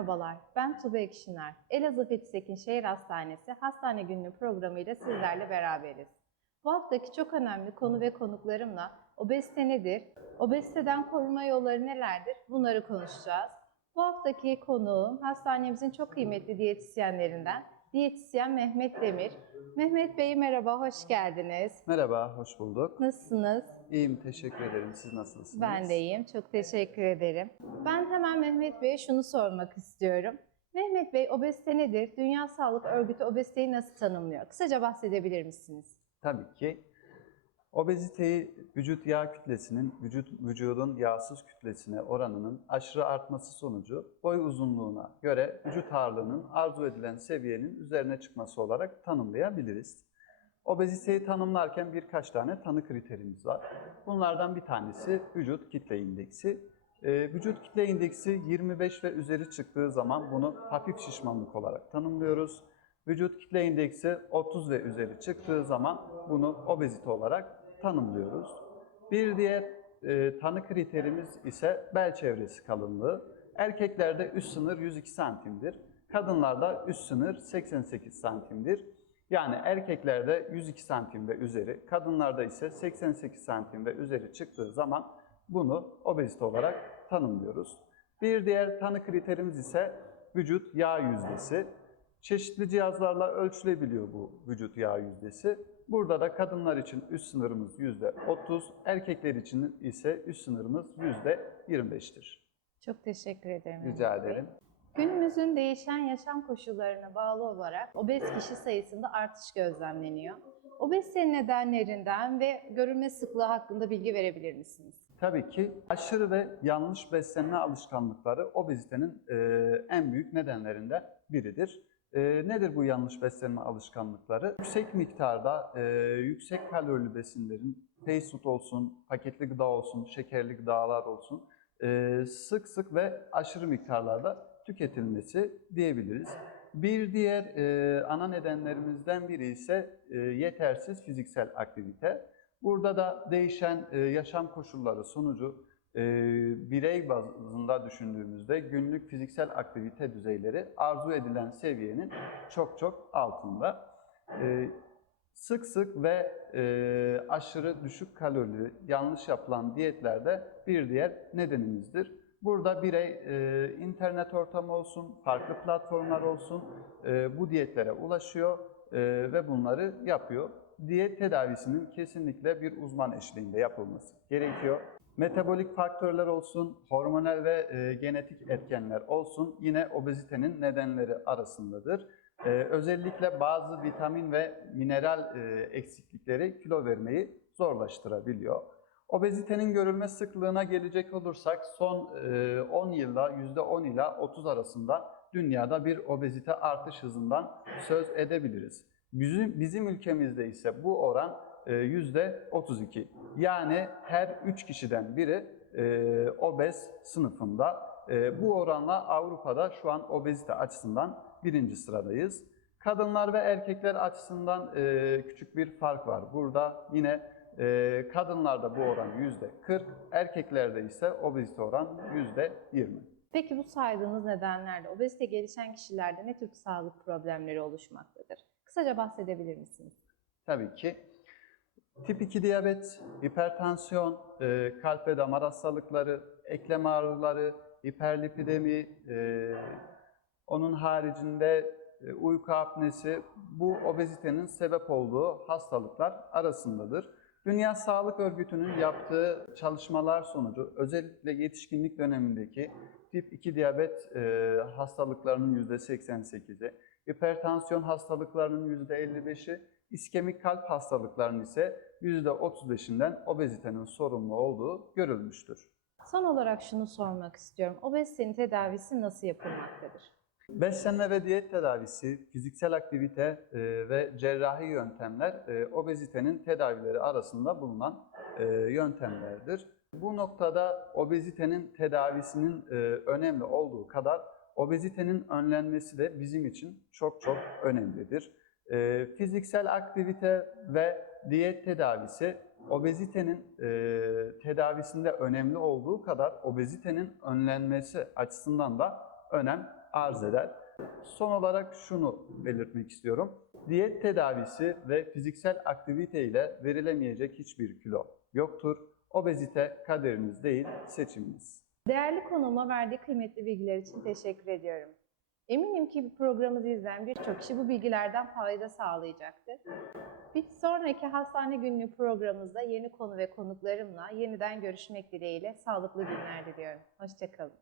Merhabalar, ben Tuba Ekşiner. Elazığ Fethi Şehir Hastanesi Hastane Günlüğü programıyla sizlerle beraberiz. Bu haftaki çok önemli konu ve konuklarımla obezite nedir, obeziteden korunma yolları nelerdir bunları konuşacağız. Bu haftaki konuğum hastanemizin çok kıymetli diyetisyenlerinden diyetisyen Mehmet Demir. Mehmet Bey merhaba, hoş geldiniz. Merhaba, hoş bulduk. Nasılsınız? İyiyim, teşekkür ederim. Siz nasılsınız? Ben de iyiyim. Çok teşekkür ederim. Ben hemen Mehmet Bey'e şunu sormak istiyorum. Mehmet Bey, obezite nedir? Dünya Sağlık Örgütü obeziteyi nasıl tanımlıyor? Kısaca bahsedebilir misiniz? Tabii ki. Obeziteyi vücut yağ kütlesinin vücut vücudun yağsız kütlesine oranının aşırı artması sonucu boy uzunluğuna göre vücut ağırlığının arzu edilen seviyenin üzerine çıkması olarak tanımlayabiliriz. Obeziteyi tanımlarken birkaç tane tanı kriterimiz var. Bunlardan bir tanesi vücut kitle indeksi. Ee, vücut kitle indeksi 25 ve üzeri çıktığı zaman bunu hafif şişmanlık olarak tanımlıyoruz. Vücut kitle indeksi 30 ve üzeri çıktığı zaman bunu obezite olarak tanımlıyoruz. Bir diğer e, tanı kriterimiz ise bel çevresi kalınlığı. Erkeklerde üst sınır 102 santimdir. Kadınlarda üst sınır 88 santimdir. Yani erkeklerde 102 santim ve üzeri, kadınlarda ise 88 santim ve üzeri çıktığı zaman bunu obezite olarak tanımlıyoruz. Bir diğer tanı kriterimiz ise vücut yağ yüzdesi. Çeşitli cihazlarla ölçülebiliyor bu vücut yağ yüzdesi. Burada da kadınlar için üst sınırımız %30, erkekler için ise üst sınırımız %25'tir. Çok teşekkür ederim. Rica ederim. Günümüzün değişen yaşam koşullarına bağlı olarak obez kişi sayısında artış gözlemleniyor. Obezitenin nedenlerinden ve görülme sıklığı hakkında bilgi verebilir misiniz? Tabii ki aşırı ve yanlış beslenme alışkanlıkları obezitenin en büyük nedenlerinden biridir. E, nedir bu yanlış beslenme alışkanlıkları? Yüksek miktarda e, yüksek kalorili besinlerin fast food olsun, paketli gıda olsun, şekerli gıdalar olsun e, sık sık ve aşırı miktarlarda tüketilmesi diyebiliriz. Bir diğer e, ana nedenlerimizden biri ise yetersiz fiziksel aktivite. Burada da değişen yaşam koşulları sonucu e, birey bazında düşündüğümüzde günlük fiziksel aktivite düzeyleri arzu edilen seviyenin çok çok altında. E, sık sık ve e, aşırı düşük kalorili yanlış yapılan diyetlerde bir diğer nedenimizdir. Burada birey e, internet ortamı olsun, farklı platformlar olsun e, bu diyetlere ulaşıyor ve bunları yapıyor. Diyet tedavisinin kesinlikle bir uzman eşliğinde yapılması gerekiyor. Metabolik faktörler olsun, hormonal ve e, genetik etkenler olsun yine obezitenin nedenleri arasındadır. E, özellikle bazı vitamin ve mineral e, eksiklikleri kilo vermeyi zorlaştırabiliyor. Obezitenin görülme sıklığına gelecek olursak son e, 10 yılda %10 ila 30 arasında dünyada bir obezite artış hızından söz edebiliriz. Bizim, ülkemizde ise bu oran e, %32. Yani her 3 kişiden biri e, obez sınıfında. E, bu oranla Avrupa'da şu an obezite açısından birinci sıradayız. Kadınlar ve erkekler açısından küçük bir fark var. Burada yine kadınlarda bu oran %40, erkeklerde ise obezite oran %20. Peki bu saydığınız nedenlerle obezite gelişen kişilerde ne tür sağlık problemleri oluşmaktadır? Kısaca bahsedebilir misiniz? Tabii ki. Tip 2 diyabet, hipertansiyon, e, kalp ve damar hastalıkları, eklem ağrıları, hiperlipidemi, e, onun haricinde e, uyku apnesi bu obezitenin sebep olduğu hastalıklar arasındadır. Dünya Sağlık Örgütü'nün yaptığı çalışmalar sonucu özellikle yetişkinlik dönemindeki tip 2 diyabet hastalıklarının %88'i, hipertansiyon hastalıklarının %55'i, iskemik kalp hastalıklarının ise %35'inden obezitenin sorumlu olduğu görülmüştür. Son olarak şunu sormak istiyorum. Obezitenin tedavisi nasıl yapılmaktadır? Beslenme ve diyet tedavisi, fiziksel aktivite e, ve cerrahi yöntemler e, obezitenin tedavileri arasında bulunan e, yöntemlerdir. Bu noktada obezitenin tedavisinin önemli olduğu kadar obezitenin önlenmesi de bizim için çok çok önemlidir. E, fiziksel aktivite ve diyet tedavisi obezitenin e, tedavisinde önemli olduğu kadar obezitenin önlenmesi açısından da önem arz eder. Son olarak şunu belirtmek istiyorum. Diyet tedavisi ve fiziksel aktivite ile verilemeyecek hiçbir kilo yoktur. Obezite kaderiniz değil, seçiminiz. Değerli konuğuma verdiği kıymetli bilgiler için teşekkür ediyorum. Eminim ki programımızı izleyen birçok kişi bu bilgilerden fayda sağlayacaktır. Bir sonraki hastane günlüğü programımızda yeni konu ve konuklarımla yeniden görüşmek dileğiyle sağlıklı günler diliyorum. Hoşçakalın.